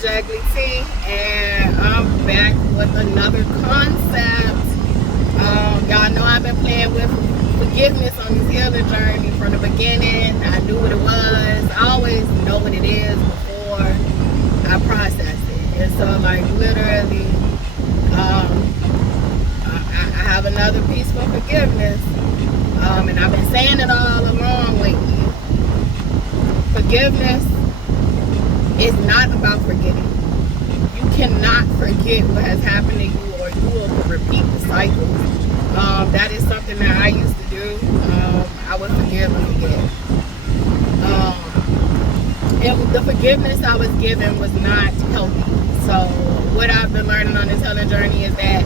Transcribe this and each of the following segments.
Jack Lee T, and I'm back with another concept. Y'all know I've been playing with forgiveness on this healing journey from the beginning. I knew what it was. I always know what it is before I process it. And so, like, literally, I have another piece for forgiveness. And I've been saying it all along lately. Forgiveness is not about forgetting. You cannot forget what has happened to you, or you will repeat the cycle. That is something that I used to do. I would forgive and forget. The forgiveness I was given was not healthy. So what I've been learning on this healing journey is that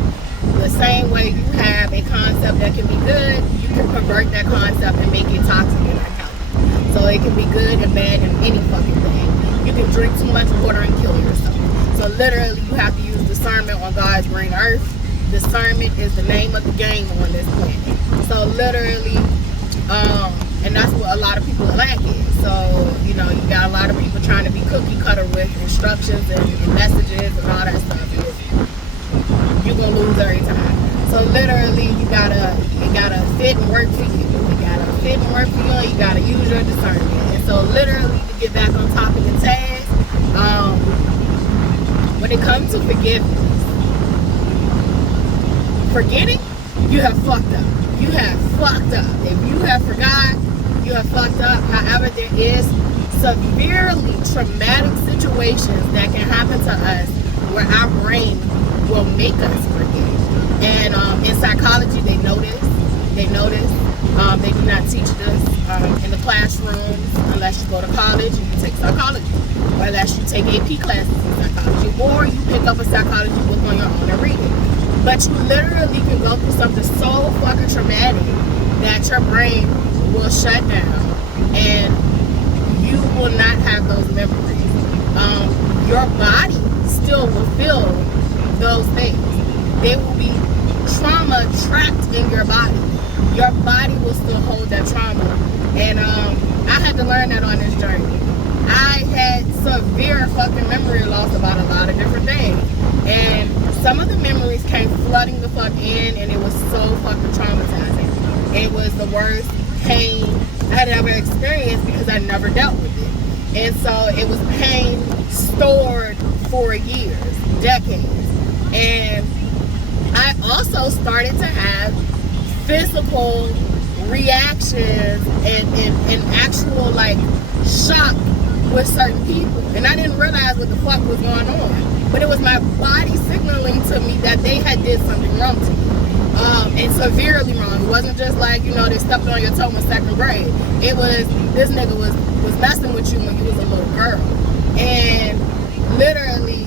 the same way you have a concept that can be good, you can pervert that concept and make it toxic and unhealthy. So it can be good and bad in any fucking thing. You can drink too much water and kill yourself. So literally you have to use discernment on God's green earth. Discernment is the name of the game on this planet. So literally, and that's what a lot of people lack it. So, you know, you got a lot of people trying to be cookie cutter with instructions and messages and all that stuff. You're gonna lose every time. So literally it gotta fit and work for you. It gotta fit and work for you, and you gotta use your discernment. And so literally, to get back on topic and task, when it comes to forgiveness, forgetting, you have fucked up. You have fucked up. If you have forgot, you have fucked up. However, there is severely traumatic situations that can happen to us where our brain will make us forget. And in psychology, they know this. They do not teach this in the classrooms unless you go to college and you take psychology, or unless you take AP classes in psychology, or you pick up a psychology book on your own and read it. But you literally can go through something so fucking traumatic that your brain will shut down and you will not have those memories. Your body still will feel those things. They will be trauma trapped in your body. Your body will still hold that trauma. And I had to learn that on this journey. I had severe fucking memory loss about a lot of different things. And some of the memories came flooding the fuck in, and it was so fucking traumatizing. It was the worst pain I had ever experienced because I never dealt with it. And so it was pain stored for years, decades. And I also started to have physical reactions and actual like shock with certain people. And I didn't realize what the fuck was going on. But it was my body signaling to me that they had did something wrong to me. And severely wrong. It wasn't just like, you know, they stepped on your toe in second grade. It was, this nigga was messing with you when you was a little girl. And literally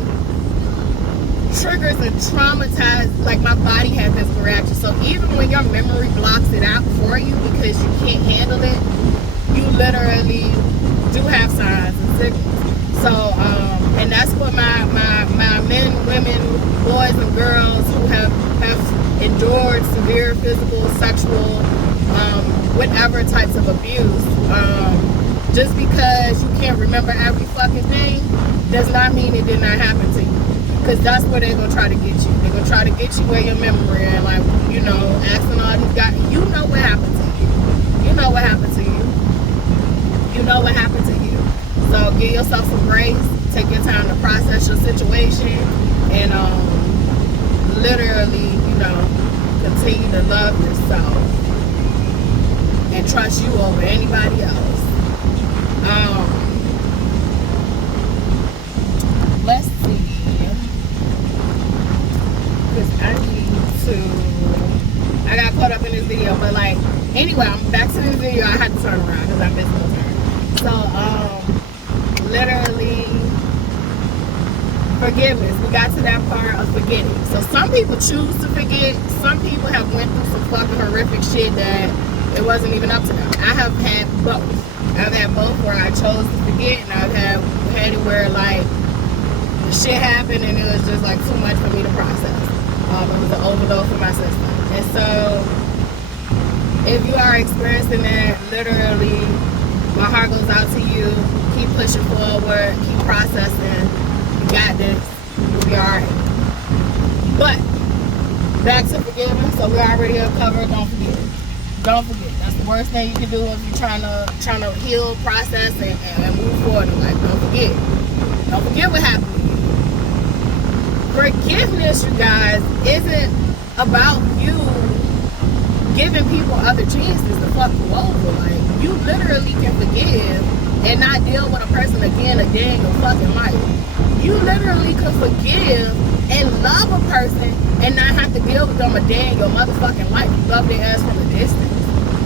triggers and traumatized, like my body had this reaction. So even when your memory blocks it out for you because you can't handle it, you literally do have signs and signals. So, and that's what my men, women, boys and girls who have endured severe physical, sexual, whatever types of abuse, just because you can't remember every fucking thing does not mean it did not happen to you. Because that's where they're going to try to get you. They're going to try to get you where your memory and, like, you know, asking all these guys, you know what happened to you. You know what happened to you. You know what happened to you. So give yourself some grace. Take your time to process your situation. And literally, you know, continue to love yourself. And trust you over anybody else. Let's see. I got caught up in this video, but like, anyway, I'm back to this video. I had to turn around because I missed no turn. So, literally, forgiveness. We got to that part of forgetting. So some people choose to forget. Some people have went through some fucking horrific shit that it wasn't even up to them. I have had both. I've had both where I chose to forget, and I've had it where like the shit happened and it was just like too much for me to process. It was an overload for my system. And so if you are experiencing that, literally my heart goes out to you. Keep pushing forward, keep processing. got this. We'll be alright. But back to forgiving. So we already have covered. Don't forget. Don't forget. That's the worst thing you can do if you're trying to heal, process, and move forward in life. Don't forget. Don't forget what happened to you. Forgiveness, you guys, isn't about you giving people other chances to fuck you over. Like, you literally can forgive and not deal with a person again a day in your fucking life. You literally can forgive and love a person and not have to deal with them a day in your motherfucking life. You love their ass from a distance.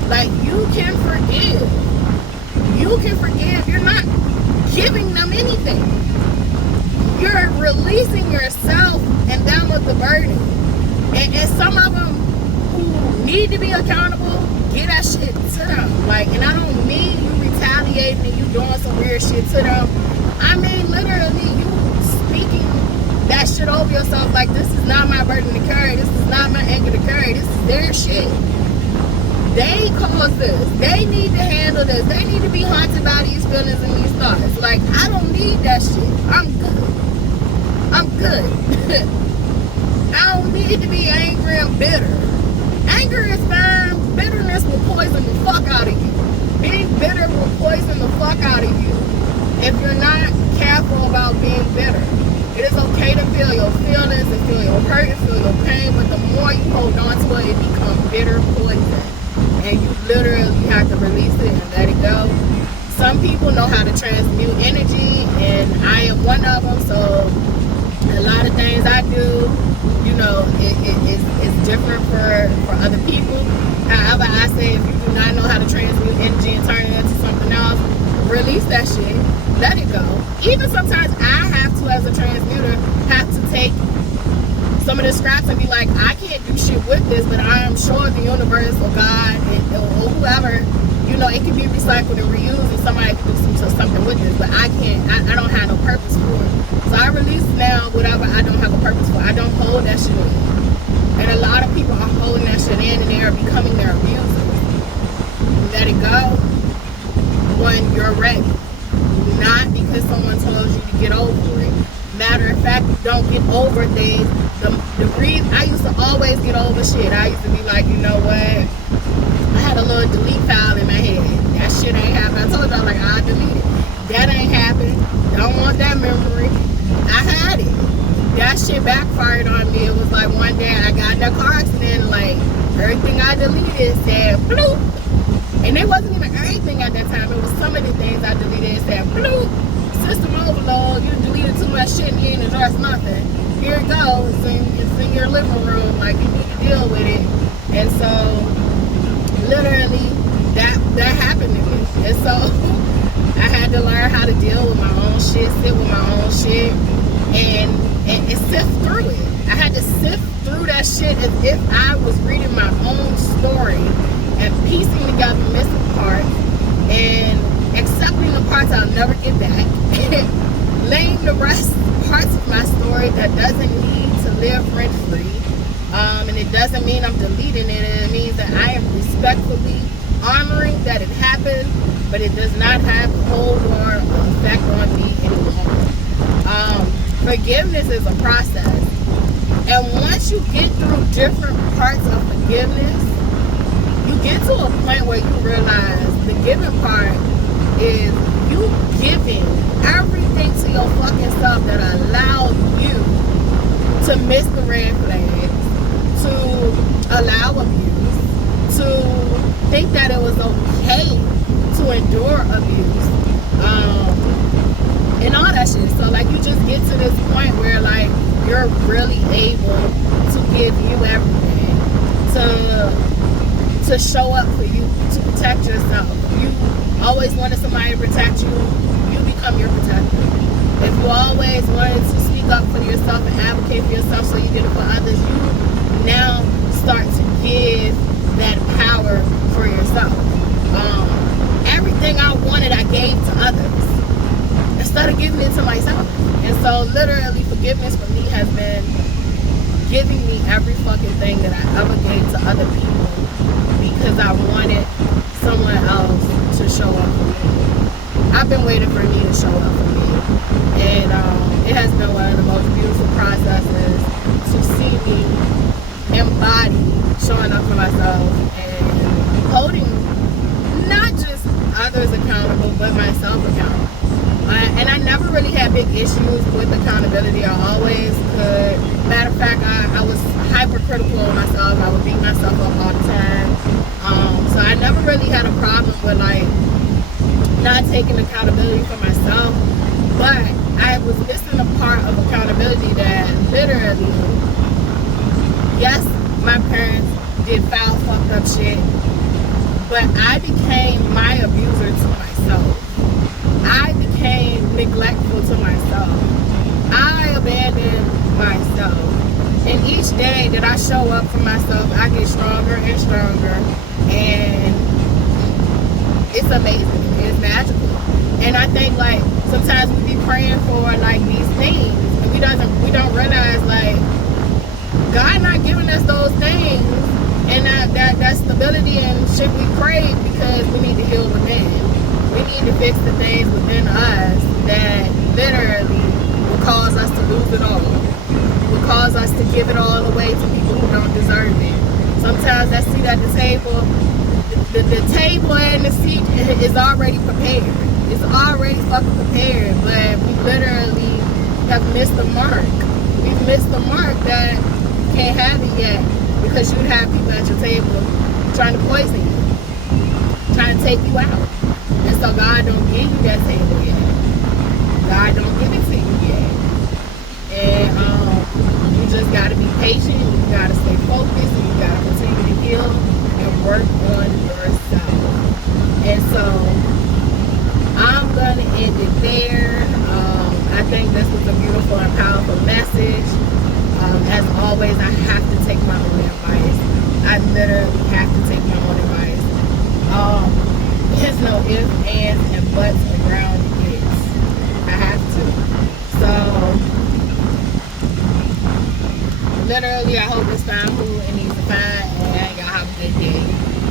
Like, you can forgive. You can forgive. You're not giving them anything. You're releasing yourself and them of the burden. And some of them who need to be accountable, get that shit to them. Like, and I don't mean you retaliating and you doing some weird shit to them. I mean, literally, you speaking that shit over yourself like, this is not my burden to carry. This is not my anger to carry. This is their shit. They caused this. They need to handle this. They need to be haunted by these feelings and these thoughts. Like, I don't need that shit. I'm good. I'm good. I don't need to be angry and bitter. Anger is fine. Bitterness will poison the fuck out of you. Being bitter will poison the fuck out of you if you're not careful about being bitter. It is okay to feel your feelings and feel your hurt and feel your pain, but the more you hold on to it, it becomes bitter poison. And you literally have to release it and let it go. Some people know how to transmute energy, and I am one of them, so a lot of things I do, you know, it's different for other people. However, I say if you do not know how to transmute energy and turn it into something else, release that shit, let it go. Even sometimes I have to, as a transmuter, have to take some of the scraps and be like, I can't do shit with this, but I am sure the universe or God or whoever, you know, it can be recycled and reused, and somebody can do something with this, but I can't, I don't have no purpose for it. So I release now whatever I don't have a purpose for. I don't hold that shit in. And a lot of people are holding that shit in and they are becoming their abusers. Let it go when you're ready. Not because someone told you to get over it. Matter of fact, you don't get over things. I used to always get over shit. I used to be like, you know what? I had a little delete file in my head. That shit ain't happened. I told y'all, like, I'll delete it. That ain't happened. Don't want that memory. I had it. That shit backfired on me. It was like one day I got in a car accident and like everything I deleted said bloop. And it wasn't even everything at that time. It was some of the things I deleted and said bloop. System overload. You deleted too much shit and you didn't address nothing. Here it goes. It's in your living room. Like, you need to deal with it. And so literally that happened to me. And so I had to learn how to deal with my own shit, sit with my own shit, and sift through it. I had to sift through that shit as if I was reading my own story and piecing together missing parts and accepting the parts I'll never get back, laying the rest parts of my story that doesn't need to live rent-free. And it doesn't mean I'm deleting it. It means that I am respectfully honoring that it happened, but it does not have a hold or effect on me anymore. Forgiveness is a process. And once you get through different parts of forgiveness, you get to a point where you realize the giving part is you giving everything to your fucking self that allowed you to miss the red flags, to allow abuse, to think that it was okay to endure abuse, and all that shit. So like, you just get to this point where like you're really able to give you everything, to show up for you, to protect yourself. You always wanted somebody to protect you, you become your protector. If you always wanted to speak up for yourself and advocate for yourself so you did it for others, you now start to give that power for yourself. Everything I wanted, I gave to others instead of giving it to myself. And so literally forgiveness for me has been giving me every fucking thing that I ever gave to other people because I wanted someone else to show up for me. I've been waiting for me to show up for me, and it has been well. And I never really had big issues with accountability. I always could. Matter of fact, I was hypercritical of myself. I would beat myself up all the time. So I never really had a problem with like not taking accountability for myself. But I was missing a part of accountability that literally, yes, my parents did foul, fucked up shit, but I became my abuser to myself. I became neglectful to myself. I abandoned myself. And each day that I show up for myself, I get stronger and stronger. And it's amazing. It's magical. And I think like sometimes we be praying for like these things, and we don't realize like God not giving us those things and that stability and shit we crave, because we need to heal within. We need to fix the things within us that literally will cause us to lose it all. Will cause us to give it all away to people who don't deserve it. Sometimes that seat at the table, the table and the seat is already prepared. It's already fucking prepared, but we literally have missed the mark. We've missed the mark that you can't have it yet, because you have people at your table trying to poison you, trying to take you out. And so God don't give you that table yet. God don't give it to you yet. And you just gotta be patient, you gotta stay focused, and you gotta continue to heal and work on yourself. And so I'm gonna end it there. I think this was a beautiful and powerful message. As always, I have to take my own advice. I literally have to take my own advice. There's no ifs, ands, and buts around it. I have to. So, literally, I hope it's found who it needs to find, and y'all have a good day.